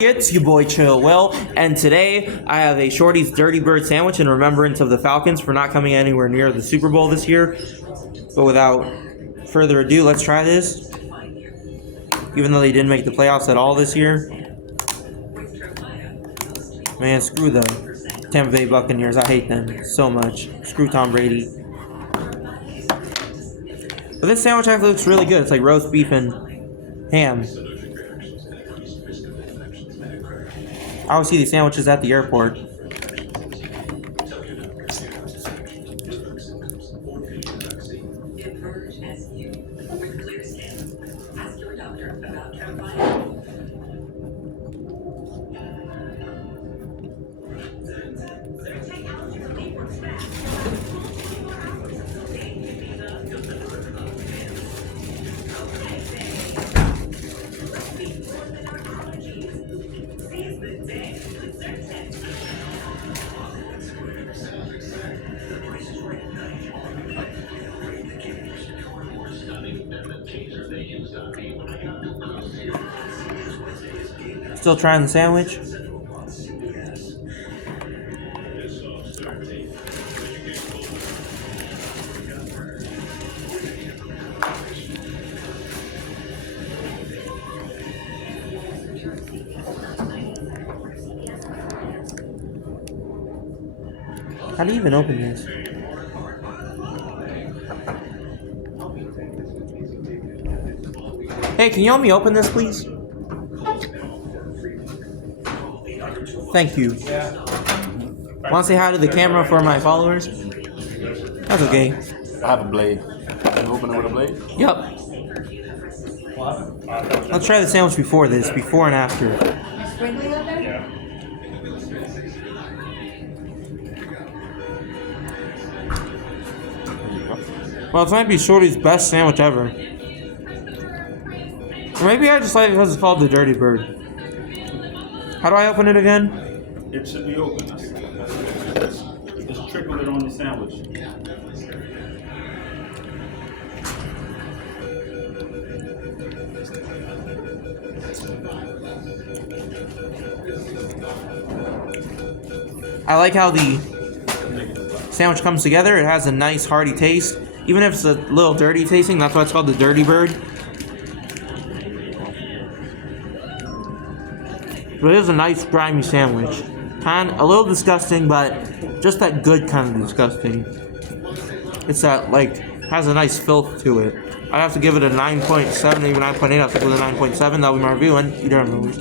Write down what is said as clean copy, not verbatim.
It's your boy Chill Will, and today I have a Shorty's Dirty Bird sandwich in remembrance of the Falcons for not coming anywhere near the Super Bowl this year. But without further ado, let's try this. Even though they didn't make the playoffs at all this year. Man, screw the Tampa Bay Buccaneers. I hate them so much. Screw Tom Brady. But this sandwich actually looks really good. It's like roast beef and ham. I always see these sandwiches at the airport. Still trying the sandwich? How do you even open this? Hey, can you help me open this, please? Thank you. Want to say hi to the camera for my followers? That's okay. I have a blade. Can you open it with a blade? Yep. Let's try the sandwich before this, before and after. Sprinkling on there? Yeah. Well, it might be Shorty's best sandwich ever. Or maybe I just like it because it's called the Dirty Bird. How do I open it again? It should be open. Just trickle it on the sandwich. I like how the sandwich comes together. It has a nice hearty taste. Even if it's a little dirty tasting, that's why it's called the Dirty Bird. But it is a nice grimy sandwich. A little disgusting, but just that good kind of disgusting. It's that, like, has a nice filth to it. I have to give it a 9.7, maybe 9.8. I'll stick with a 9.7. That'll be my review, and you don't know.